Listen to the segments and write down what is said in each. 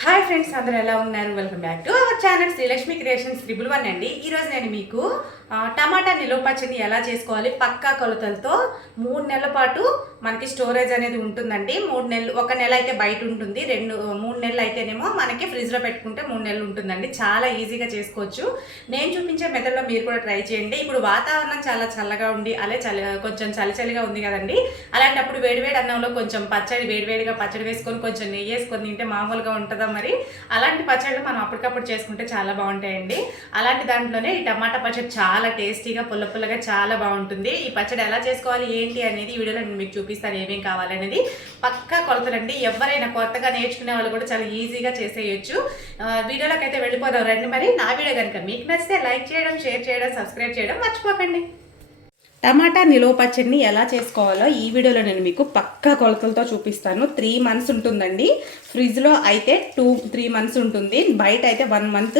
Hi friends అందరూ ఎలా ఉన్నారు? Welcome back to our channel Srilakshmi creations triple one అండి. ఈరోజు నేను మీకు టమాటా నిలువ పచ్చడిని ఎలా చేసుకోవాలి పక్కా కొలతలతో మూడు నెలల పాటు మనకి స్టోరేజ్ అనేది ఉంటుందండి. మూడు నెలలు ఒక నెల అయితే బయట ఉంటుంది. రెండు మూడు నెలలు అయితేనేమో మనకి ఫ్రిడ్జ్లో పెట్టుకుంటే మూడు నెలలు ఉంటుందండి. చాలా ఈజీగా చేసుకోవచ్చు. నేను చూపించే మెథడ్లో మీరు కూడా ట్రై చేయండి. ఇప్పుడు వాతావరణం చాలా చల్లగా ఉండి అలా చలి కొంచెం చలి చలిగా ఉంది కదండి. అలాంటప్పుడు వేడివేడి అన్నంలో కొంచెం పచ్చడి వేడివేడిగా పచ్చడి వేసుకొని కొంచెం నెయ్యి వేసుకొని తింటే మామూలుగా ఉంటుంది? మరి? అలాంటి పచ్చళ్ళు మనం అప్పటికప్పుడు చేసుకుంటే చాలా బాగుంటాయండి. అలాంటి దాంట్లోనే ఈ టమాటా పచ్చడి చాలా టేస్టీగా పుల్ల పుల్లగా చాలా బాగుంటుంది. ఈ పచ్చడి ఎలా చేసుకోవాలి ఏంటి అనేది ఈ వీడియోలో నేను మీకు చూపిస్తాను ఏమేం కావాలనేది పక్కా కొలతలండి. ఎవరైనా కొత్తగా నేర్చుకునే వాళ్ళు కూడా చాలా ఈజీగా చేసేయచ్చు. వీడియోలోకి అయితే వెళ్ళిపోదాం రండి మరి. నా వీడియో కనుక మీకు నచ్చితే లైక్ చేయడం షేర్ చేయడం సబ్స్క్రైబ్ చేయడం మర్చిపోకండి. టమాటా నిలువ పచ్చడిని ఎలా చేసుకోవాలో ఈ వీడియోలో నేను మీకు పక్కా కొలతలతో చూపిస్తాను. త్రీ మంత్స్ ఉంటుందండి. ఫ్రిడ్జ్లో అయితే టూ త్రీ మంత్స్ ఉంటుంది. బయట అయితే వన్ మంత్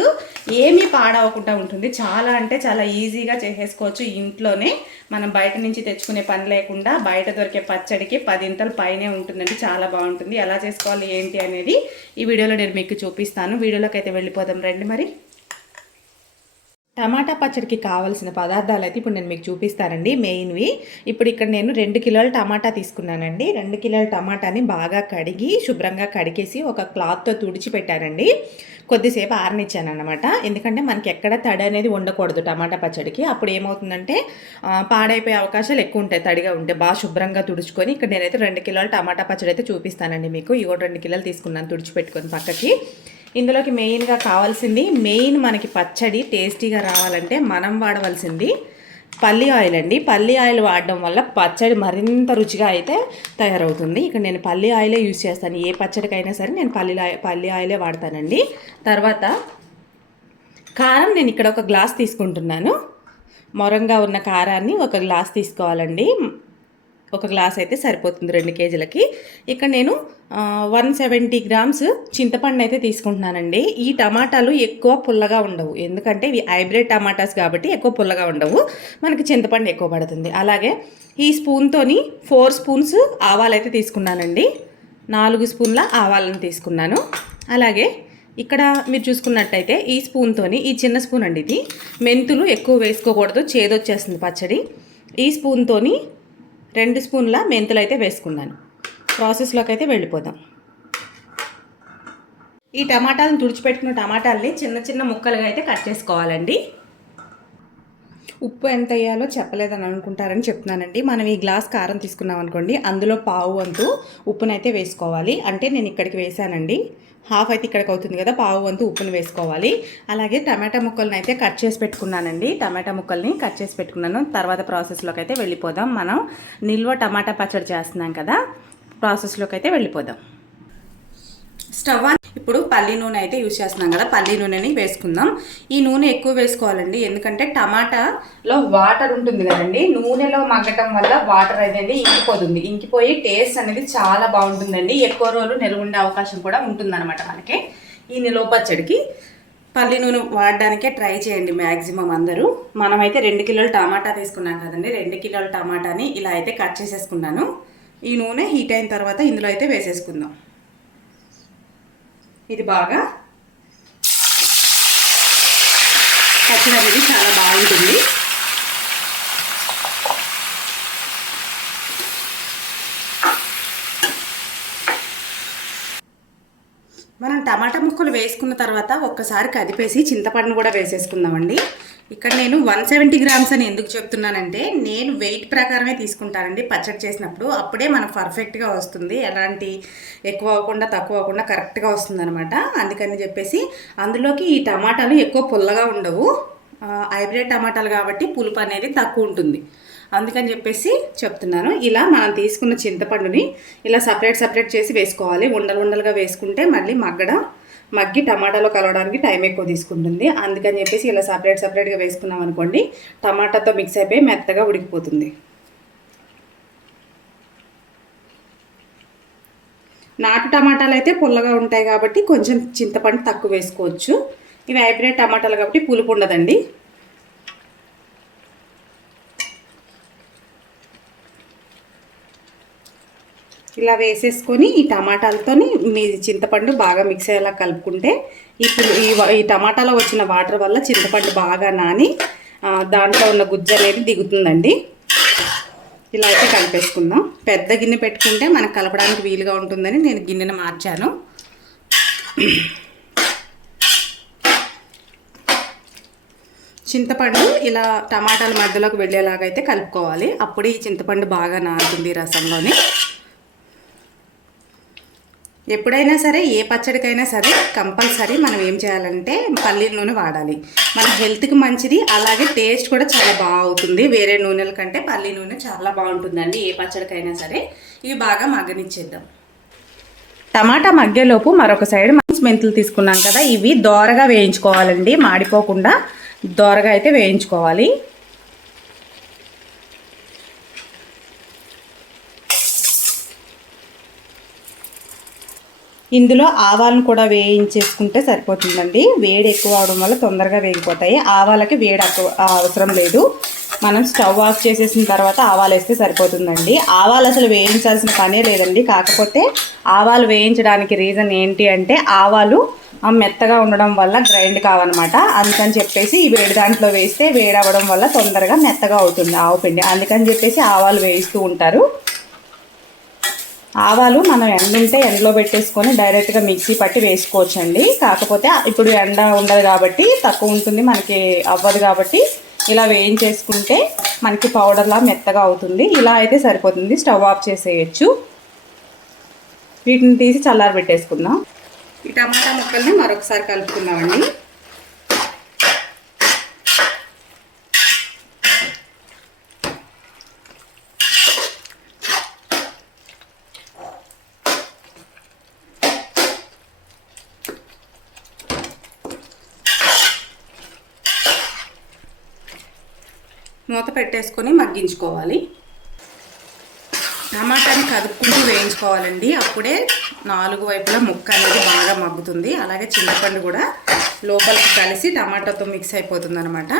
ఏమీ పాడవకుండా ఉంటుంది. చాలా అంటే చాలా ఈజీగా చేసేసుకోవచ్చు ఇంట్లోనే. మనం బయట నుంచి తెచ్చుకునే పని లేకుండా బయట దొరికే పచ్చడికి పదింతలు పైనే ఉంటుందండి. చాలా బాగుంటుంది. ఎలా చేసుకోవాలి ఏంటి అనేది ఈ వీడియోలో నేను మీకు చూపిస్తాను. వీడియోలోకి అయితే వెళ్ళిపోదాం. రండి మరి. టమాటా పచ్చడికి కావాల్సిన పదార్థాలు అయితే ఇప్పుడు నేను మీకు చూపిస్తానండి మెయిన్వి. ఇప్పుడు ఇక్కడ నేను రెండు కిలోల టమాటా తీసుకున్నానండి. రెండు కిలోల టమాటాని బాగా కడిగి శుభ్రంగా కడిగేసి ఒక క్లాత్తో తుడిచి పెట్టానండి కొద్దిసేపు ఆరనిచ్చాను అనమాట ఎందుకంటే మనకి ఎక్కడ తడి అనేది ఉండకూడదు టమాటా పచ్చడికి. అప్పుడు ఏమవుతుందంటే పాడైపోయే అవకాశాలు ఎక్కువ ఉంటాయి తడిగా ఉంటే. బాగా శుభ్రంగా తుడుచుకొని ఇక్కడ నేనైతే రెండు కిలోల టమాటా పచ్చడి అయితే చూపిస్తానండి మీకు. ఇగో రెండు కిలోలు తీసుకున్నాను తుడిచిపెట్టుకొని పక్కకి. ఇందులోకి మెయిన్గా కావాల్సింది మెయిన్ మనకి పచ్చడి టేస్టీగా రావాలంటే మనం వాడవలసింది పల్లి ఆయిల్ అండి. పల్లి ఆయిల్ వాడడం వల్ల పచ్చడి మరింత రుచిగా అయితే తయారవుతుంది. ఇక్కడ నేను పల్లి ఆయిలే యూజ్ చేస్తాను. ఏ పచ్చడికైనా సరే నేను పల్లి పల్లి ఆయిలే వాడతానండి. తర్వాత కారం నేను ఇక్కడ ఒక గ్లాస్ తీసుకుంటున్నాను. మొరంగా ఉన్న కారాన్ని ఒక గ్లాస్ తీసుకోవాలండి. ఒక గ్లాస్ అయితే సరిపోతుంది రెండు కేజీలకి. ఇక్కడ నేను వన్ సెవెంటీ గ్రామ్స్ చింతపండు అయితే తీసుకుంటున్నానండి. ఈ టమాటాలు ఎక్కువ పుల్లగా ఉండవు. ఎందుకంటే ఇవి హైబ్రిడ్ టమాటాస్ కాబట్టి ఎక్కువ పుల్లగా ఉండవు. మనకి చింతపండు ఎక్కువ పడుతుంది. అలాగే ఈ స్పూన్తోని ఫోర్ స్పూన్స్ ఆవాలు అయితే తీసుకున్నానండి. నాలుగు స్పూన్ల ఆవాలను తీసుకున్నాను. అలాగే ఇక్కడ మీరు చూసుకున్నట్టయితే ఈ స్పూన్తోని ఈ చిన్న స్పూన్ అండి ఇది. మెంతులు ఎక్కువ వేసుకోకూడదు. చేదొచ్చేస్తుంది పచ్చడి. ఈ స్పూన్తోని రెండు స్పూన్ల మెంతులు అయితే వేసుకున్నాను. ప్రాసెస్లోకి అయితే వెళ్ళిపోదాం. ఈ టమాటాలను తుడిచిపెట్టుకున్న టమాటాలని చిన్న చిన్న ముక్కలుగా అయితే కట్ చేసుకోవాలండి. ఉప్పు ఎంత వేయాలో చెప్పలేదని అనుకుంటారని చెప్తున్నానండి. మనం ఈ గ్లాస్ కారం తీసుకున్నాం అనుకోండి అందులో పావు వంతు ఉప్పునైతే వేసుకోవాలి. అంటే నేను ఇక్కడికి వేసానండి హాఫ్ అయితే ఇక్కడికి అవుతుంది కదా పావు వంతు ఉప్పుని వేసుకోవాలి. అలాగే టమాటా ముక్కలను అయితే కట్ చేసి పెట్టుకున్నానండి. టమాటా ముక్కల్ని కట్ చేసి పెట్టుకున్నాను. తర్వాత ప్రాసెస్లోకి అయితే వెళ్ళిపోదాం. మనం నిల్వ టమాటా పచ్చడి చేస్తున్నాం కదా ప్రాసెస్లోకి అయితే వెళ్ళిపోదాం. స్టవ్ ఇప్పుడు పల్లి నూనె అయితే యూజ్ చేస్తున్నాం కదా పల్లి నూనెని వేసుకుందాం. ఈ నూనె ఎక్కువ వేసుకోవాలండి ఎందుకంటే టమాటాలో వాటర్ ఉంటుంది కదండి. నూనెలో మగ్గటం వల్ల వాటర్ అనేది ఇంకిపోతుంది. ఇంకిపోయి టేస్ట్ అనేది చాలా బాగుంటుందండి. ఎక్కువ రోజులు నిల్వ ఉండే అవకాశం కూడా ఉంటుందన్నమాట మనకి. ఈ నిలువ పచ్చడికి పల్లి నూనె వాడడానికే ట్రై చేయండి మ్యాక్సిమం అందరూ. మనమైతే రెండు కిలోల టమాటా తీసుకున్నాం కదండి. రెండు కిలోల టమాటాని ఇలా అయితే కట్ చేసేసుకున్నాను. ఈ నూనె హీట్ అయిన తర్వాత ఇందులో అయితే వేసేసుకుందాం. ఇది బాగా పచ్చడి అనేది చాలా బాగుంటుంది. మనం టమాటా ముక్కలు వేసుకున్న తర్వాత ఒక్కసారి కదిపేసి చింతపండు కూడా వేసేసుకుందామండి. ఇక్కడ నేను వన్ సెవెంటీ గ్రామ్స్ అని ఎందుకు చెప్తున్నానంటే నేను వెయిట్ ప్రకారమే తీసుకుంటానండి పచ్చడి చేసినప్పుడు. అప్పుడే మనం పర్ఫెక్ట్గా వస్తుంది. ఎలాంటి ఎక్కువ అవ్వకుండా తక్కువ అవ్వకుండా కరెక్ట్గా వస్తుంది అనమాట అందుకని చెప్పేసి అందులోకి ఈ టమాటాలు ఎక్కువ పుల్లగా ఉండవు. హైబ్రిడ్ టమాటాలు కాబట్టి పులుపు అనేది తక్కువ ఉంటుంది. అందుకని చెప్పేసి చెప్తున్నాను. ఇలా మనం తీసుకున్న చింతపండుని ఇలా సపరేట్ సపరేట్ చేసి వేసుకోవాలి. ఉండలు ఉండలుగా వేసుకుంటే మళ్ళీ మగ్గడం మగ్గి టమాటాలో కలవడానికి టైం ఎక్కువ తీసుకుంటుంది. అందుకని చెప్పేసి ఇలా సపరేట్ సపరేట్గా వేసుకున్నాం అనుకోండి టమాటాతో మిక్స్ అయిపోయి మెత్తగా ఉడికిపోతుంది. నాటు టమాటాలు అయితే పుల్లగా ఉంటాయి కాబట్టి కొంచెం చింతపండు తక్కువ వేసుకోవచ్చు. ఇవి హైబ్రిడ్ టమాటాలు కాబట్టి పులుపు ఉండదండి. ఇలా వేసేసుకొని ఈ టమాటాలతోని మీ చింతపండు బాగా మిక్స్ అయ్యేలా కలుపుకుంటే ఇప్పుడు ఈ ఈ టమాటాలో వచ్చిన వాటర్ వల్ల చింతపండు బాగా నాని దాంట్లో ఉన్న గుజ్జు అనేది దిగుతుందండి. ఇలా అయితే కలిపేసుకుందాం. పెద్ద గిన్నె పెట్టుకుంటే మనకు కలపడానికి వీలుగా ఉంటుందని నేను గిన్నెను మార్చాను. చింతపండు ఇలా టమాటాల మధ్యలోకి వెళ్ళేలాగా అయితే కలుపుకోవాలి. అప్పుడు ఈ చింతపండు బాగా నారుతుంది రసంలోని. ఎప్పుడైనా సరే ఏ పచ్చడికైనా సరే కంపల్సరీ మనం ఏం చేయాలంటే పల్లీల నూనె వాడాలి. మన హెల్త్కి మంచిది అలాగే టేస్ట్ కూడా చాలా బాగుంటుంది వేరే నూనెల కంటే పల్లి నూనె చాలా బాగుంటుందండి ఏ పచ్చడికైనా సరే. ఇవి బాగా మగ్గనిచ్చేద్దాం. టమాటా మగ్గేలోపు మరొక సైడ్ మనం మెంతులు తీసుకున్నాం కదా ఇవి దోరగా వేయించుకోవాలండి మాడిపోకుండా దోరగా అయితే వేయించుకోవాలి. ఇందులో ఆవాలను కూడా వేయించేసుకుంటే సరిపోతుందండి. వేడి ఎక్కువ అవడం వల్ల తొందరగా వేగిపోతాయి. ఆవాలకి వేడి అవసరం లేదు. మనం స్టవ్ ఆఫ్ చేసేసిన తర్వాత ఆవాలు వేస్తే సరిపోతుందండి. ఆవాలు అసలు వేయించాల్సిన పనే లేదండి. కాకపోతే ఆవాలు వేయించడానికి రీజన్ ఏంటి అంటే ఆవాలు మెత్తగా ఉండడం వల్ల గ్రైండ్ కావనమాట అందుకని చెప్పేసి ఈ వేడి దాంట్లో వేస్తే వేడి అవ్వడం వల్ల తొందరగా మెత్తగా అవుతుంది ఆవు పిండి. అందుకని చెప్పేసి ఆవాలు వేయిస్తూ ఉంటారు. ఆవాలు మనం ఎండ ఉంటే ఎండలో పెట్టేసుకొని డైరెక్ట్గా మిక్సీ పట్టి వేసుకోవచ్చండి. కాకపోతే ఇప్పుడు ఎండ ఉండదు కాబట్టి తక్కువ ఉంటుంది మనకి అవ్వదు కాబట్టి ఇలా వేయించేసుకుంటే మనకి పౌడర్లా మెత్తగా అవుతుంది. ఇలా అయితే సరిపోతుంది. స్టవ్ ఆఫ్ చేసేయచ్చు. వీటిని తీసి చల్లారి పెట్టేసుకుందాం ఈ టమాటా ముక్కల్ని మరొకసారి కలుపుకుందామండి మూత పెట్టేసుకొని మగ్గించుకోవాలి. టమాటాని కదుపుకుంటూ వేయించుకోవాలండి. అప్పుడే నాలుగు వైపులా ముక్క అనేది బాగా మగ్గుతుంది. అలాగే చింతపండు కూడా లోపలికి కలిసి టమాటాతో మిక్స్ అయిపోతుంది అనమాట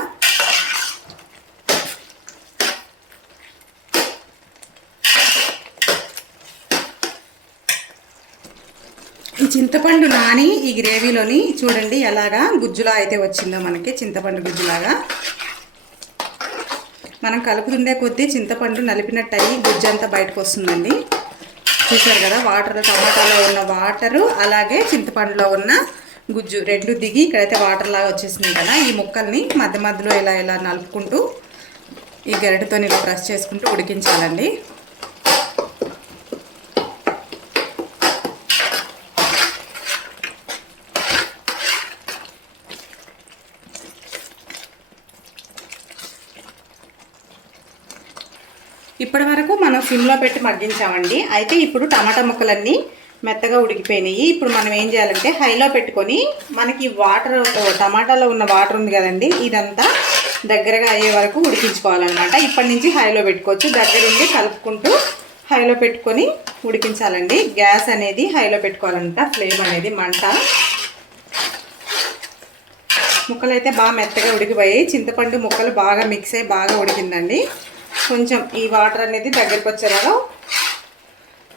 ఈ చింతపండు నాని ఈ గ్రేవీలోని చూడండి ఎలాగా గుజ్జులా అయితే వచ్చిందో మనకి చింతపండు గుజ్జులాగా. మనం కలుపుతుండే కొద్దీ చింతపండు నలిపినట్టు అయ్యి గుజ్జు అంతా బయటకు వస్తుందండి చూసారు కదా వాటర్ టమాటాలో ఉన్న వాటరు అలాగే చింతపండులో ఉన్న గుజ్జు రెండు దిగి ఇక్కడైతే వాటర్ లాగా వచ్చేసింది కదా ఈ ముక్కల్ని మధ్య మధ్యలో ఇలా ఇలా నలుపుకుంటూ ఈ గరిటతో ఇలా ప్రెస్ చేసుకుంటూ ఉడికించాలండి. ఇప్పటి వరకు మనం సిమ్లో పెట్టి మగ్గించామండి. అయితే ఇప్పుడు టమాటా ముక్కలన్నీ మెత్తగా ఉడికిపోయినాయి. ఇప్పుడు మనం ఏం చేయాలంటే హైలో పెట్టుకొని మనకి వాటర్ టమాటాలో ఉన్న వాటర్ ఉంది కదండి ఇదంతా దగ్గరగా అయ్యే వరకు ఉడికించుకోవాలన్నమాట. ఇప్పటి నుంచి హైలో పెట్టుకోవచ్చు. దగ్గరుండి కలుపుకుంటూ హైలో పెట్టుకొని ఉడికించాలండి. గ్యాస్ అనేది హైలో పెట్టుకోవాలంట. ఫ్లేమ్ అనేది మంట. ముక్కలు అయితే బాగా మెత్తగా ఉడికిపోయాయి. చింతపండు ముక్కలు బాగా మిక్స్ అయ్యి బాగా ఉడికిందండి. కొంచెం ఈ వాటర్ అనేది దగ్గరికి వచ్చేలాగా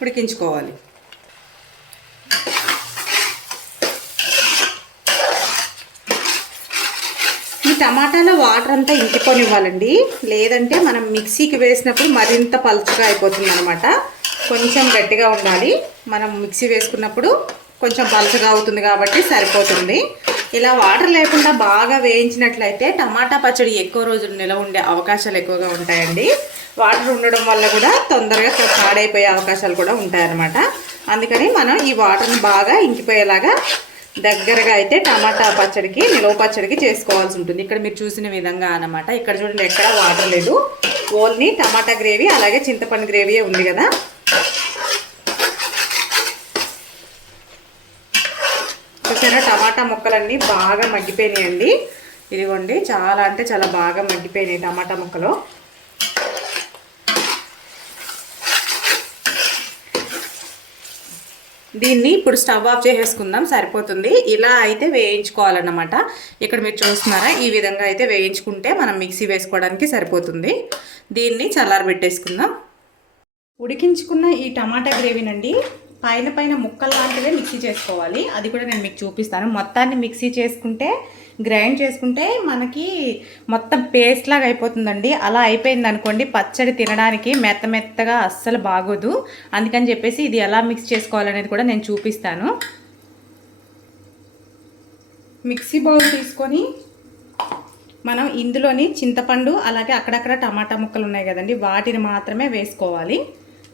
ఉడికించుకోవాలి. ఈ టమాటాలో వాటర్ అంతా ఇంకిపోనివ్వాలండి లేదంటే మనం మిక్సీకి వేసినప్పుడు మరింత పలుచగా అయిపోతుంది అనమాట కొంచెం గట్టిగా ఉండాలి. మనం మిక్సీ వేసుకున్నప్పుడు కొంచెం పలుచగా అవుతుంది కాబట్టి సరిపోతుంది. ఇలా వాటర్ లేకుండా బాగా వేయించినట్లయితే టమాటా పచ్చడి ఎక్కువ రోజులు నిలవ ఉండే అవకాశాలు ఎక్కువగా ఉంటాయండి. వాటర్ ఉండడం వల్ల కూడా తొందరగా పాడైపోయే అవకాశాలు కూడా ఉంటాయన్నమాట. అందుకని మనం ఈ వాటర్ని బాగా ఇంకిపోయేలాగా దగ్గరగా అయితే టమాటా పచ్చడికి నిలవ పచ్చడికి చేసుకోవాల్సి ఉంటుంది. ఇక్కడ మీరు చూసిన విధంగా అనమాట ఇక్కడ చూడండి ఎక్కడ వాటర్ లేదు. ఓన్లీ టమాటా గ్రేవీ అలాగే చింతపండు గ్రేవీ ఉంది కదా. చూసారా టమాటా ముక్కలన్నీ బాగా మగ్గిపోయినాయండి. ఇదిగోండి చాలా అంటే చాలా బాగా మగ్గిపోయినాయి టమాటా ముక్కలు. దీన్ని ఇప్పుడు స్టవ్ ఆఫ్ చేసేసుకుందాం సరిపోతుంది. ఇలా అయితే వేయించుకోవాలన్నమాట. ఇక్కడ మీరు చూస్తున్నారా ఈ విధంగా అయితే వేయించుకుంటే మనం మిక్సీ వేసుకోవడానికి సరిపోతుంది. దీన్ని చల్లారబెట్టేసుకుందాం. ఉడికించుకున్న ఈ టమాటా గ్రేవీనండి పైన పైన ముక్కలు లాంటివే మిక్సీ చేసుకోవాలి. అది కూడా నేను మీకు చూపిస్తాను. మొత్తాన్ని మిక్సీ చేసుకుంటే గ్రైండ్ చేసుకుంటే మనకి మొత్తం పేస్ట్ లాగా అయిపోతుందండి. అలా అయిపోయింది అనుకోండి పచ్చడి తినడానికి మెత్త మెత్తగా అస్సలు బాగోదు. అందుకని చెప్పేసి ఇది ఎలా మిక్స్ చేసుకోవాలనేది కూడా నేను చూపిస్తాను. మిక్సీ బౌల్ తీసుకొని మనం ఇందులోని చింతపండు అలాగే అక్కడక్కడ టమాటా ముక్కలు ఉన్నాయి కదండి వాటిని మాత్రమే వేసుకోవాలి.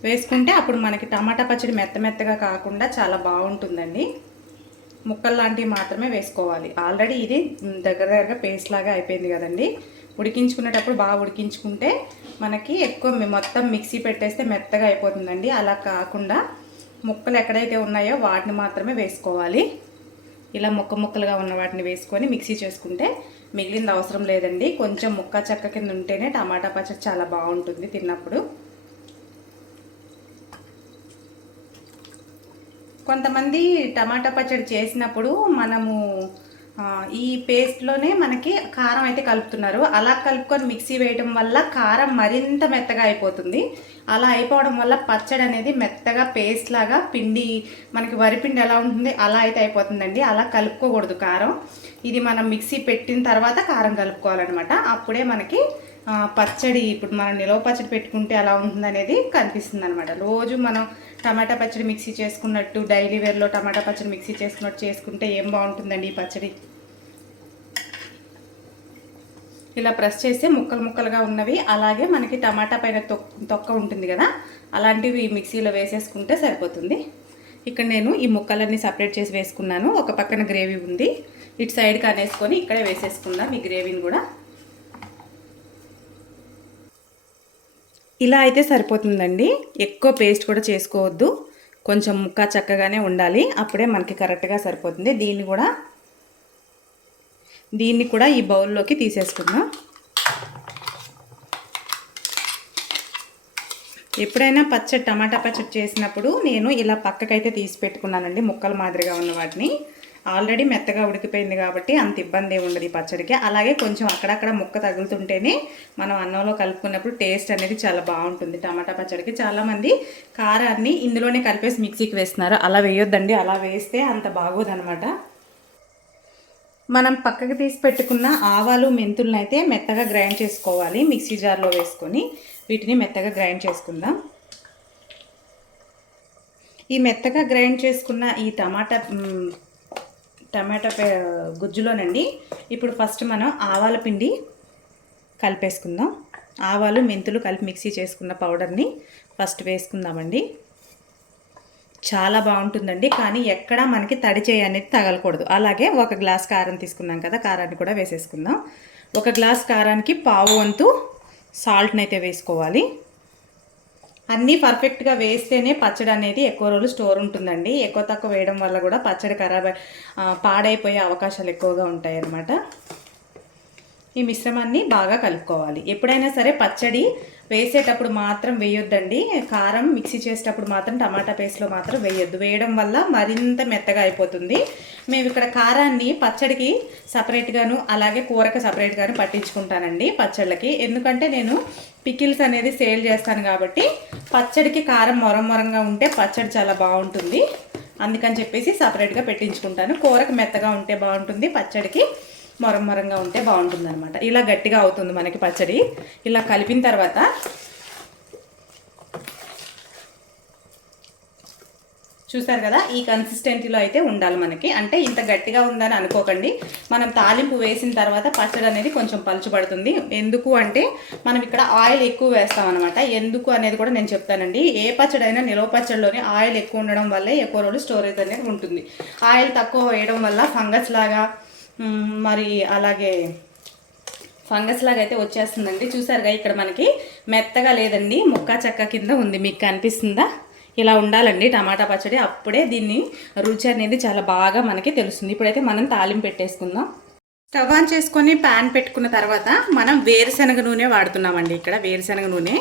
వేసుకుంటే అప్పుడు మనకి టమాటా పచ్చడి మెత్త మెత్తగా కాకుండా చాలా బాగుంటుందండి. ముక్కలు లాంటివి మాత్రమే వేసుకోవాలి. ఆల్రెడీ ఇది దగ్గర దగ్గర పేస్ట్ లాగా అయిపోయింది కదండి. ఉడికించుకునేటప్పుడు బాగా ఉడికించుకుంటే మనకి ఎక్కువ మొత్తం మిక్సీ పెట్టేస్తే మెత్తగా అయిపోతుందండి. అలా కాకుండా ముక్కలు ఎక్కడైతే ఉన్నాయో వాటిని మాత్రమే వేసుకోవాలి. ఇలా ముక్క ముక్కలుగా ఉన్న వాటిని వేసుకొని మిక్సీ చేసుకుంటే మిగిలింది అవసరం లేదండి. కొంచెం ముక్క చెక్క కింద ఉంటేనే టమాటా పచ్చడి చాలా బాగుంటుంది తిన్నప్పుడు. కొంతమంది టమాటా పచ్చడి చేసినప్పుడు మనము ఈ పేస్ట్లోనే మనకి కారం అయితే కలుపుతున్నారు. అలా కలుపుకొని మిక్సీ వేయడం వల్ల కారం మరింత మెత్తగా అయిపోతుంది. అలా అయిపోవడం వల్ల పచ్చడి అనేది మెత్తగా పేస్ట్ లాగా పిండి మనకి వరిపిండి ఎలా ఉంటుంది అలా అయితే అయిపోతుందండి. అలా కలుపుకోకూడదు కారం. ఇది మనం మిక్సీ పెట్టిన తర్వాత కారం కలుపుకోవాలన్నమాట. అప్పుడే మనకి పచ్చడి ఇప్పుడు మనం నిలవ పచ్చడి పెట్టుకుంటే ఎలా ఉంటుంది అనేది కనిపిస్తుంది అనమాట రోజు మనం టమాటా పచ్చడి మిక్సీ చేసుకున్నట్టు డైలీ వేర్లో టమాటా పచ్చడి మిక్సీ చేసుకున్నట్టు చేసుకుంటే ఏం బాగుంటుందండి ఈ పచ్చడి? ఇలా ప్రెస్ చేస్తే ముక్కలు ముక్కలుగా ఉన్నవి అలాగే మనకి టమాటా పైన తొక్ తొక్క ఉంటుంది కదా అలాంటివి మిక్సీలో వేసేసుకుంటే సరిపోతుంది. ఇక్కడ నేను ఈ ముక్కలన్నీ సపరేట్ చేసి వేసుకున్నాను. ఒక పక్కన గ్రేవీ ఉంది. ఇటు సైడ్ కానేసుకొని ఇక్కడే వేసేసుకుందాం. ఈ గ్రేవీని కూడా ఇలా అయితే సరిపోతుందండి. ఎక్కువ పేస్ట్ కూడా చేసుకోవద్దు. కొంచెం ముక్క చక్కగానే ఉండాలి. అప్పుడే మనకి కరెక్ట్గా సరిపోతుంది. దీన్ని కూడా దీన్ని కూడా ఈ బౌల్లోకి తీసేసుకుందాం. ఎప్పుడైనా పచ్చడి టమాటా పచ్చడి చేసినప్పుడు నేను ఇలా పక్కకైతే తీసి పెట్టుకున్నానండి. ముక్కల మాదిరిగా ఉన్న వాటిని. ఆల్రెడీ మెత్తగా ఉడికిపోయింది కాబట్టి అంత ఇబ్బంది ఉండదు ఈ పచ్చడికి. అలాగే కొంచెం అక్కడక్కడ ముక్క తగులుతుంటేనే మనం అన్నంలో కలుపుకున్నప్పుడు టేస్ట్ అనేది చాలా బాగుంటుంది. టమాటా పచ్చడికి చాలామంది కారాన్ని ఇందులోనే కలిపేసి మిక్సీకి వేస్తున్నారు. అలా వేయొద్దండి. అలా వేస్తే అంత బాగోదనమాట మనం పక్కకి తీసి పెట్టుకున్న ఆవాలు మెంతులను అయితే మెత్తగా గ్రైండ్ చేసుకోవాలి. మిక్సీ జార్లో వేసుకొని వీటిని మెత్తగా గ్రైండ్ చేసుకుందాం. ఈ మెత్తగా గ్రైండ్ చేసుకున్న ఈ టమాటా టమాటా పే- గుజ్జులోనండి. ఇప్పుడు ఫస్ట్ మనం ఆవాల పిండి కలిపేసుకుందాం. ఆవాలు మెంతులు కలిపి మిక్సీ చేసుకున్న పౌడర్ని ఫస్ట్ వేసుకుందామండి. చాలా బాగుంటుందండి. కానీ ఎక్కడ మనకి తడి చేయి అనేది తగలకూడదు. అలాగే ఒక గ్లాస్ కారం తీసుకున్నాం కదా కారాన్ని కూడా వేసేసుకుందాం. ఒక గ్లాస్ కారానికి పావు వంతు సాల్ట్ని అయితే వేసుకోవాలి. అన్నీ పర్ఫెక్ట్గా వేస్తేనే పచ్చడి అనేది ఎక్కువ రోజులు స్టోర్ ఉంటుందండి. ఎక్కువ తక్కువ వేయడం వల్ల కూడా పచ్చడి ఖరాబ్ పాడైపోయే అవకాశాలు ఎక్కువగా ఉంటాయి అన్నమాట ఈ మిశ్రమాన్ని బాగా కలుపుకోవాలి. ఎప్పుడైనా సరే పచ్చడి వేసేటప్పుడు మాత్రం వేయొద్దండి. కారం మిక్సీ చేసేటప్పుడు మాత్రం టమాటా పేస్ట్లో మాత్రం వేయొద్దు. వేయడం వల్ల మరింత మెత్తగా అయిపోతుంది. మేము ఇక్కడ కారాన్ని పచ్చడికి సపరేట్గాను అలాగే కూరకు సపరేట్గాను పట్టించుకుంటానండి పచ్చళ్ళకి. ఎందుకంటే నేను పికిల్స్ అనేది సేల్ చేస్తాను కాబట్టి పచ్చడికి కారం మొరం మొరంగా ఉంటే పచ్చడి చాలా బాగుంటుంది. అందుకని చెప్పేసి సపరేట్గా పెట్టించుకుంటాను. కూరకు మెత్తగా ఉంటే బాగుంటుంది పచ్చడికి మొరం మొరంగా ఉంటే బాగుంటుంది అనమాట ఇలా గట్టిగా అవుతుంది మనకి పచ్చడి. ఇలా కలిపిన తర్వాత చూసారు కదా? ఈ కన్సిస్టెంటీలో అయితే ఉండాలి మనకి. అంటే ఇంత గట్టిగా ఉందని అనుకోకండి. మనం తాలింపు వేసిన తర్వాత పచ్చడి అనేది కొంచెం పలుచబడుతుంది. ఎందుకు అంటే మనం ఇక్కడ ఆయిల్ ఎక్కువ వేస్తాం అనమాట ఎందుకు అనేది కూడా నేను చెప్తానండి. ఏ పచ్చడి అయినా నిలవ పచ్చడిలోనే ఆయిల్ ఎక్కువ ఉండడం వల్లే ఎక్కువ రోజులు స్టోరేజ్ అనేది ఉంటుంది. ఆయిల్ తక్కువ వేయడం వల్ల ఫంగస్ లాగా మరి అలాగే ఫంగస్ లాగా అయితే వచ్చేస్తుందండి. చూసారుగా ఇక్కడ మనకి మెత్తగా లేదండి. ముక్క చెక్క కింద ఉంది. మీకు కనిపిస్తుందా? ఇలా ఉండాలండి టమాటా పచ్చడి అప్పుడే దీన్ని రుచి అనేది చాలా బాగా మనకి తెలుస్తుంది. ఇప్పుడైతే మనం తాలింపు పెట్టేసుకుందాం. స్టవ్ ఆన్ చేసుకొని ప్యాన్ పెట్టుకున్న తర్వాత మనం వేరుశనగ నూనె వాడుతున్నామండి. ఇక్కడ వేరుశనగ నూనె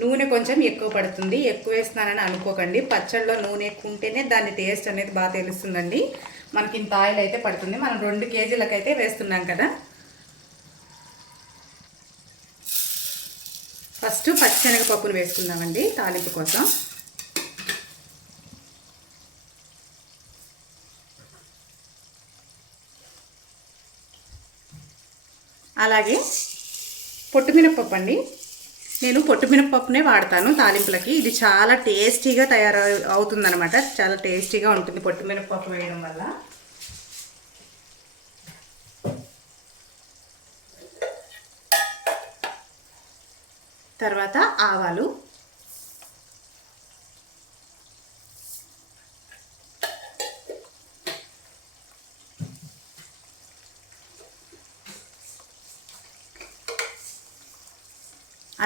నూనె కొంచెం ఎక్కువ పడుతుంది. ఎక్కువ వేస్తున్నానని అనుకోకండి. పచ్చళ్ళలో నూనె ఎక్కువంటేనే దాని టేస్ట్ అనేది బాగా తెలుస్తుందండి. మనకి ఇంత ఆయిల్ అయితే పడుతుంది. మనం రెండు కేజీలకైతే వేస్తున్నాం కదా. ఫస్ట్ పచ్చి శనగపప్పును వేసుకుందామండి తాలింపు కోసం. అలాగే పొట్టుమినపప్పు అండి. నేను పొట్టుమినపప్పునే వాడతాను తాలింపులకి. ఇది చాలా టేస్టీగా తయారు అవుతుందన్నమాట. చాలా టేస్టీగా ఉంటుంది పొట్టుమినప్పప్పు వేయడం వల్ల. తర్వాత ఆవాలు.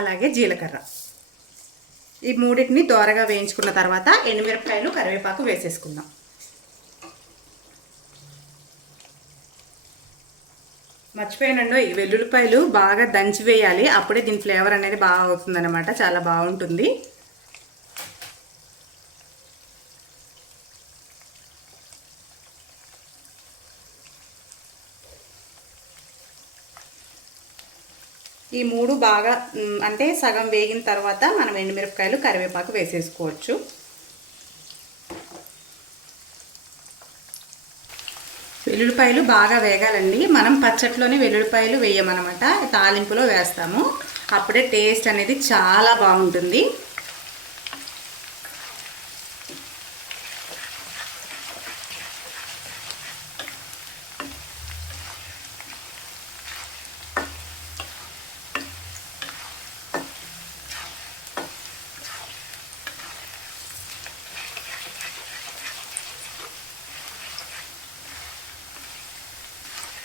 అలాగే జీలకర్ర. ఈ మూడింటిని దోరగా వేయించుకున్న తర్వాత ఎండుమిరపకాయలు కరివేపాకు వేసేసుకుందాం. మర్చిపోయానండి ఈ వెల్లుల్లిపాయలు బాగా దంచి వేయాలి. అప్పుడే దీని ఫ్లేవర్ అనేది బాగా అవుతుందన్నమాట. చాలా బాగుంటుంది. ఈ మూడు బాగా అంటే సగం వేగిన తర్వాత మనం ఎండుమిరపకాయలు కరివేపాకు వేసేసుకోవచ్చు. వెల్లుల్లిపాయలు బాగా వేగాలండి. మనం పచ్చట్లోనే వెల్లుల్లిపాయలు వేయమనమాట తాలింపులో వేస్తాము. అప్పుడే టేస్ట్ అనేది చాలా బాగుంటుంది.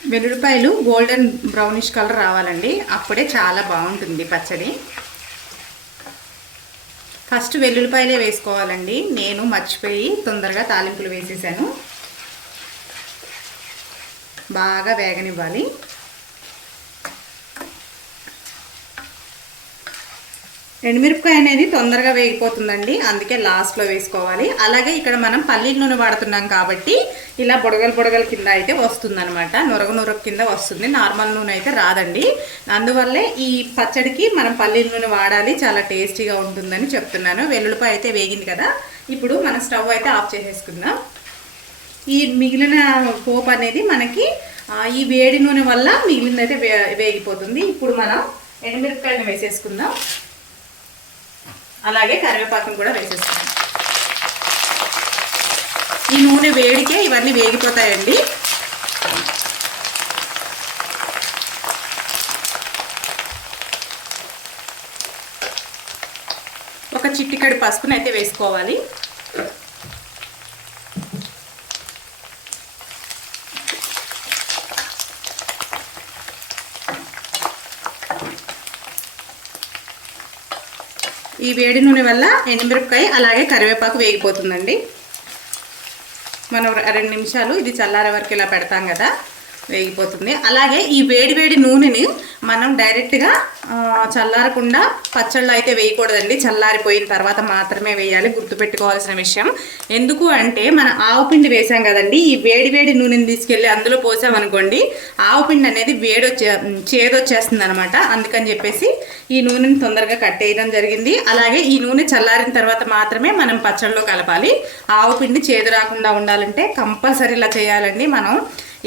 వెల్లుల్లిపాయలు గోల్డెన్ బ్రౌనిష్ కలర్ రావాలండి. అప్పుడే చాలా బాగుంటుంది పచ్చడి. ఫస్ట్ వెల్లుల్లిపాయలే వేసుకోవాలండి. నేను మర్చిపోయి తొందరగా తాలింపులు వేసేసాను. బాగా వేగనివ్వాలి. ఎండుమిరపకాయ అనేది తొందరగా వేగిపోతుందండి. అందుకే లాస్ట్లో వేసుకోవాలి. అలాగే ఇక్కడ మనం పల్లీల నూనె వాడుతున్నాం కాబట్టి ఇలా బుడగలు బుడగల కింద అయితే వస్తుందన్నమాట. నొరగ నొరగ కింద వస్తుంది. నార్మల్ నూనె అయితే రాదండి. అందువల్లే ఈ పచ్చడికి మనం పల్లీల నూనె వాడాలి. చాలా టేస్టీగా ఉంటుందని చెప్తున్నాను. వెల్లుల్లిపాయ అయితే వేగింది కదా. ఇప్పుడు మనం స్టవ్ అయితే ఆఫ్ చేసేసుకుందాం. ఈ మిగిలిన పోపు అనేది మనకి ఈ వేడి నూనె వల్ల మిగిలిందైతే వే వేగిపోతుంది. ఇప్పుడు మనం ఎండుమిరపకాయలను వేసేసుకుందాం. అలాగే కరివేపాకును కూడా వేసేస్తాను ఈ నూనె వేడికే ఇవన్నీ వేగిపోతాయండి. ఒక చిట్టికడి పసుపునైతే వేసుకోవాలి. ఈ వేడి నూనె వల్ల ఎండుమిరపకాయ అలాగే కరివేపాకు వేగిపోతుందండి. మనం రెండు నిమిషాలు ఇది చల్లారే వరకు ఇలా పెడతాం కదా వేగిపోతుంది. అలాగే ఈ వేడి వేడి నూనెని మనం డైరెక్ట్గా చల్లారకుండా పచ్చళ్ళు అయితే వేయకూడదండి. చల్లారిపోయిన తర్వాత మాత్రమే వేయాలి. గుర్తుపెట్టుకోవాల్సిన విషయం. ఎందుకు అంటే మన ఆవు పిండి వేసాం కదండి. ఈ వేడి వేడి నూనెని తీసుకెళ్ళి అందులో పోసామనుకోండి ఆవు పిండి అనేది వేడి వచ్చే చేదొచ్చేస్తుంది అనమాట అందుకని చెప్పేసి ఈ నూనెని తొందరగా కట్టేయడం జరిగింది. అలాగే ఈ నూనె చల్లారిన తర్వాత మాత్రమే మనం పచ్చళ్ళలో కలపాలి. ఆవు పిండి చేదు రాకుండా ఉండాలంటే కంపల్సరీ ఇలా చేయాలండి మనం.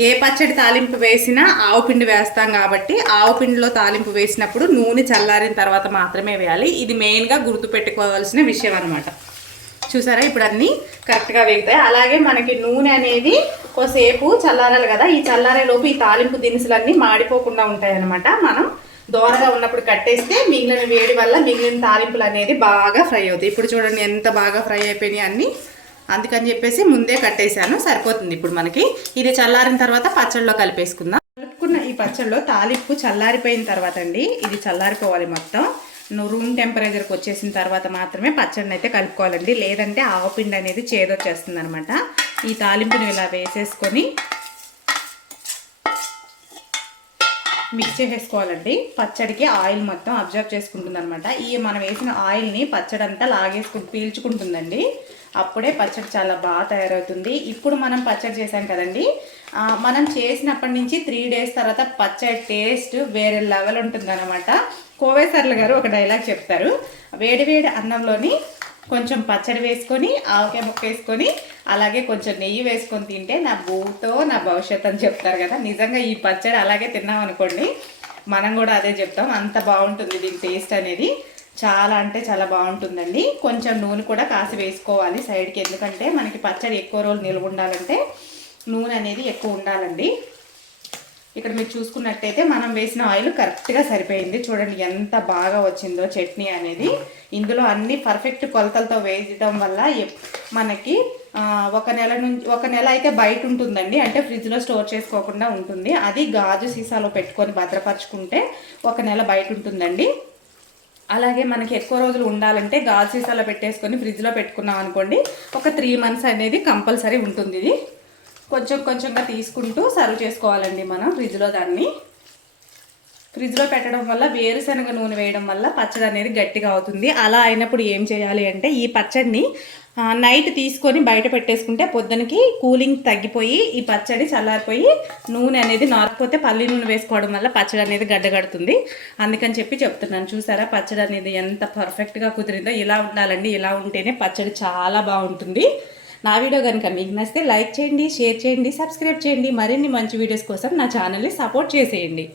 ఏ పచ్చడి తాలింపు వేసినా ఆవు పిండి వేస్తాం కాబట్టి ఆవు పిండిలో తాలింపు వేసినప్పుడు నూనె చల్లారిన తర్వాత మాత్రమే వేయాలి. ఇది మెయిన్గా గుర్తుపెట్టుకోవాల్సిన విషయం అనమాట చూసారా? ఇప్పుడు అన్నీ కరెక్ట్గా వేగుతాయి. అలాగే మనకి నూనె అనేది కొద్దిసేపు చల్లారాలి కదా. ఈ చల్లారే లోపు ఈ తాలింపు దినుసులన్నీ మాడిపోకుండా ఉంటాయి అనమాట మనం దోరగా ఉన్నప్పుడు కట్టేస్తే మిగిలిన వేడి వల్ల మిగిలిన తాలింపులు అనేది బాగా ఫ్రై అవుతాయి. ఇప్పుడు చూడండి ఎంత బాగా ఫ్రై అయిపోయినాయి అన్నీ. అందుకని చెప్పేసి ముందే కట్టేశాను సరిపోతుంది ఇప్పుడు మనకి. ఇది చల్లారిన తర్వాత పచ్చళ్ళలో కలిపేసుకుందాం. కలుపుకున్న ఈ పచ్చళ్ళలో తాలింపు చల్లారిపోయిన తర్వాత అండి ఇది చల్లారిపోవాలి మొత్తం. నువ్వు రూమ్ టెంపరేచర్కి వచ్చేసిన తర్వాత మాత్రమే పచ్చడిని అయితే కలుపుకోవాలండి. లేదంటే ఆవపిండి అనేది చేదొచ్చేస్తుంది అనమాట ఈ తాలింపుని ఇలా వేసేసుకొని మిక్స్ చేసేసుకోవాలండి. పచ్చడికి ఆయిల్ మొత్తం అబ్జర్వ్ చేసుకుంటుంది అనమాట ఈ మనం వేసిన ఆయిల్ని పచ్చడి అంతా లాగేసుకు పీల్చుకుంటుందండి. అప్పుడే పచ్చడి చాలా బాగా తయారవుతుంది. ఇప్పుడు మనం పచ్చడి చేసాం కదండి. మనం చేసినప్పటి నుంచి త్రీ డేస్ తర్వాత పచ్చడి టేస్ట్ వేరే లెవెల్ ఉంటుందన్నమాట. కోవేసర్లు గారు ఒక డైలాగ్ చెప్తారు. వేడి వేడి అన్నంలోని కొంచెం పచ్చడి వేసుకొని ఆవకాయ ముక్క వేసుకొని అలాగే కొంచెం నెయ్యి వేసుకొని తింటే నా బూతో నా భవిష్యత్ అని చెప్తారు కదా. నిజంగా ఈ పచ్చడి అలాగే తిన్నాం అనుకోండి మనం కూడా అదే చెప్తాం. అంత బాగుంటుంది దీని టేస్ట్ అనేది. చాలా అంటే చాలా బాగుంటుందండి. కొంచెం నూనె కూడా కాసి వేసుకోవాలి సైడ్కి. ఎందుకంటే మనకి పచ్చడి ఎక్కువ రోజులు నిల్వ ఉండాలంటే నూనె అనేది ఎక్కువ ఉండాలండి. ఇక్కడ మీరు చూసుకున్నట్టయితే మనం వేసిన ఆయిల్ కరెక్ట్గా సరిపోయింది. చూడండి ఎంత బాగా వచ్చిందో చట్నీ అనేది. ఇందులో అన్ని పర్ఫెక్ట్ కొలతలతో వేయడం వల్ల మనకి ఒక నెల నుంచి ఒక నెల అయితే బయట ఉంటుందండి. అంటే ఫ్రిడ్జ్లో స్టోర్ చేసుకోకుండా ఉంటుంది. అది గాజు సీసాలో పెట్టుకొని భద్రపరచుకుంటే ఒక నెల బయట ఉంటుందండి. అలాగే మనకి ఎక్కువ రోజులు ఉండాలంటే గాజు సీసాలో పెట్టేసుకొని ఫ్రిడ్జ్లో పెట్టుకున్నాం అనుకోండి ఒక త్రీ మంత్స్ అనేది కంపల్సరీ ఉంటుంది ఇది. కొంచెం కొంచెంగా తీసుకుంటూ సర్వ్ చేసుకోవాలండి మనం ఫ్రిడ్జ్లో దాన్ని. ఫ్రిడ్జ్లో పెట్టడం వల్ల వేరుశనగ నూనె వేయడం వల్ల పచ్చడి అనేది గట్టిగా అవుతుంది. అలా అయినప్పుడు ఏం చేయాలి అంటే ఈ పచ్చడిని నైట్ తీసుకొని బయట పెట్టేసుకుంటే పొద్దునకి కూలింగ్ తగ్గిపోయి ఈ పచ్చడి చల్లారిపోయి నూనె అనేది నారకపోతే పల్లి నూనె వేసుకోవడం వల్ల పచ్చడి అనేది గడ్డగడుతుంది. అందుకని చెప్పి చెప్తున్నాను చూసారా? పచ్చడి అనేది ఎంత పర్ఫెక్ట్గా కుదిరిందో ఇలా ఉండాలండి ఇలా ఉంటేనే పచ్చడి చాలా బాగుంటుంది. నా వీడియో కనుక మీకు నచ్చితే లైక్ చేయండి షేర్ చేయండి సబ్స్క్రైబ్ చేయండి. మరిన్ని మంచి వీడియోస్ కోసం నా ఛానల్ని సపోర్ట్ చేసేయండి.